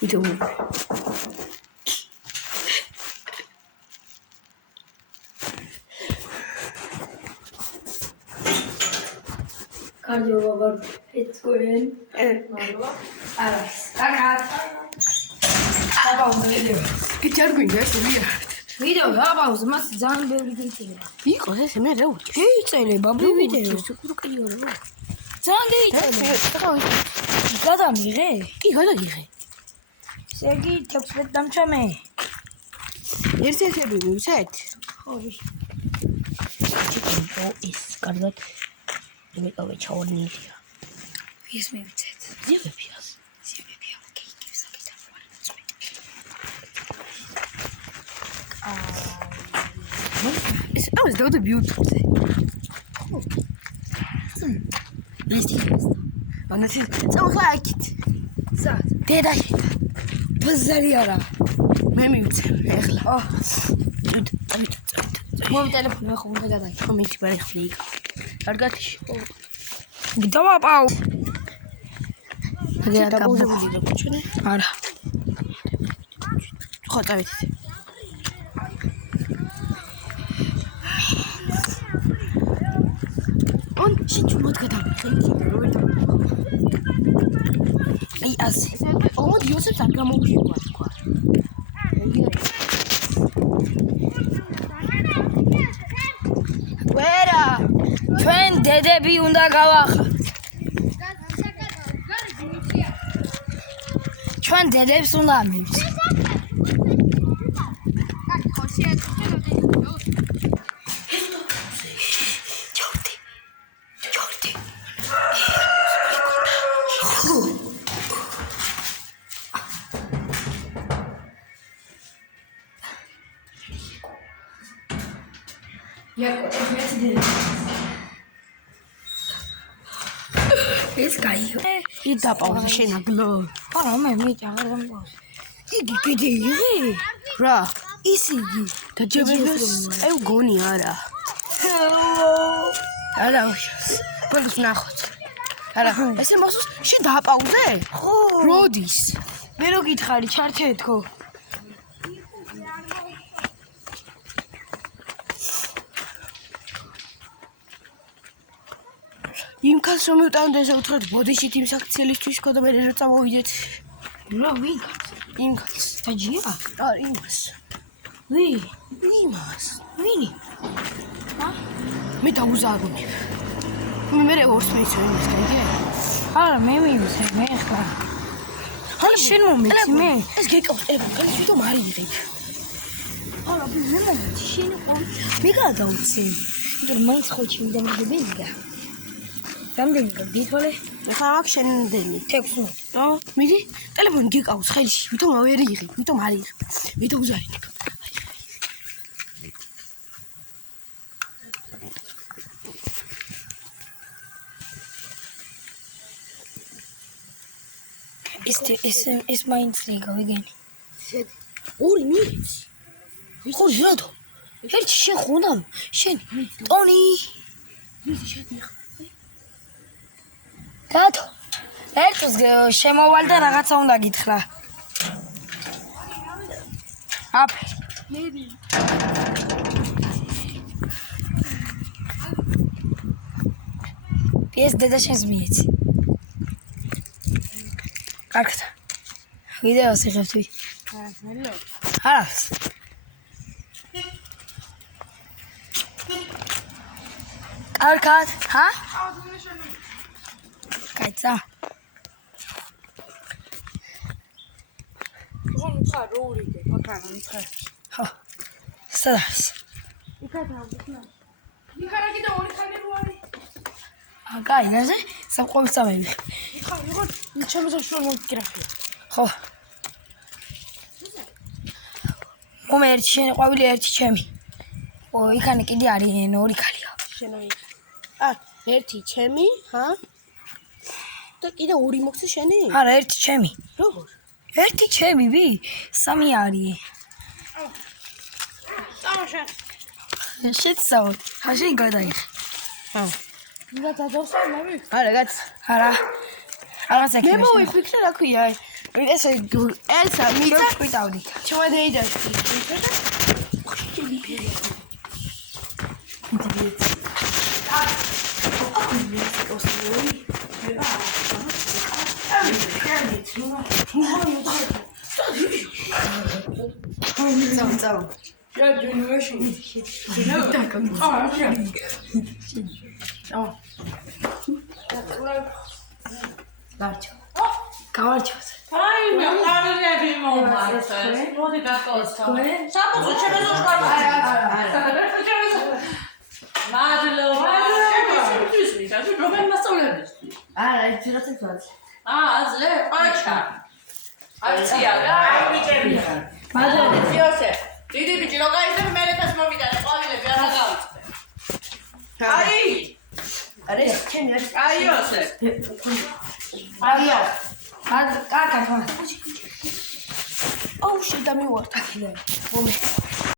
ვიდეო კარგია ბაბა ეთქვენ არის აბაუზე ვიდეო კი არ გვინდა ეს ვიდეო აბაუზე მას ძალიან ბევრი გიწევდა იყო ეს მე რა უჩი გიწელე ბაბა ვიდეო უკრუკიო რა ძალიან გიწელე გადამიღე კი გადაგიღე სერგი 16 დამჩამე ერთ-ერთი მივცეთ ხო ის კარგად იმეკავე ჩაორნილია ის მივცეთ ზიებია კეიკი საკეთებ ეს აუზ დავდე YouTube-ზე ხო ეს ანაცი წავხლა აქეთ ზად დედაში ბზარი არა მე მივცე ეხლა მომ ტელეფონი ხო უნდა გადაი კომენტი ბარეხლი კარგად დავაპაო აგერ დაბუზებული გქონე არა ხო წავით on შეჩუმოთ გადავიხე აი ასე ომოდ იოსებს არ გამოვიყვა თქვა ვერა ჩვენ დედები უნდა გავახართ ჩვენ დედებს უნდა მივცეთ ეს кайო. ის დაპაუზა შენაგლო. არა მე არ ამბავს. იგი კიდე რა? ის იგი დაჯერებას აი გონი არა. არა პოლს ნახოთ. არა ესე მოსს შენ დააპაუზე? ხო. როდის? მე რო გითხარი ჩართე თქო. იმ კაცს რომ მივტანდა ესე უთხრეთ ბოდიში იმ საქციელისთვის ხო და მე რა წამოვიდეთ. რა ვინ? იმ კაცს. დაჯია? არა იმას. ვინ? იმას. ვინი? ა? მე დაუზარუნებ. მე ორს მეცე იმას გაიგე? არა მე მივიცე მე ხა. არა შენ მომეცი მე. ეს გეკავს ტელეფონი თვითონ არ იღებ. არა ბიზნესი შენ მე გადავცე. იმიტომ მაინც ხო ჩემიდან მიგებია. რამდენი გითოლე? ახლა აქ შენდელი 16. ხო, მიდი, ტელეფონი გიყავს ხელში, ვითომ ვერ იღებ, ვითომ არ იღებ. მე დაუზარინებ. ეს მაინც გავიგენი. ორი მიცი. ხო, რატო? ერთი შენ ხუნდამ, შენ ტონი. მიცი შენ დათო ერთს შემოვალ და რაღაცა უნდა გითხრა აპ ნედი ეს დედა შენს მიეცი კარგად ვიდეოს იღებთი არას კარგად ჰა კაიცა როგორ ხარ როურიდე მაგარი მითხე ხო სადაც იქათა ვიქნა იქარა კიდე ორი ხანი როარი კაი ნაზე სამყოვისამები იქა როგორ ჩემოსაშუალო მოგკრაფია ხო მომე ერთი შენი ყვავილი ერთი ჩემი ო იქანი კიდე არის ორი ხალია შენო ერთი ჩემი ჰა და კიდე ორი მოხსე შენი? არა, ერთი ჩემი. როგორ? ერთი ჩემი ვი? სამი არის. სამაშა. შეცავ. ხაში გადაიხ. ხო. ვიღაცა დოსა მე? არა, კაც. არა. რაღაც ეკი. მე მოვიფიქრე რა ქვია. ეს ესა მიწა ვიტავდით. ჩამადეიდაში. გავარჩევს. დიდი ბიჭი რო გაიზრდები მე რეთას მომიტანე ყვავილები არა გავიწე. არის ჩემი არის. Iosę. კარგად. აუ შედამივარდა. მომე.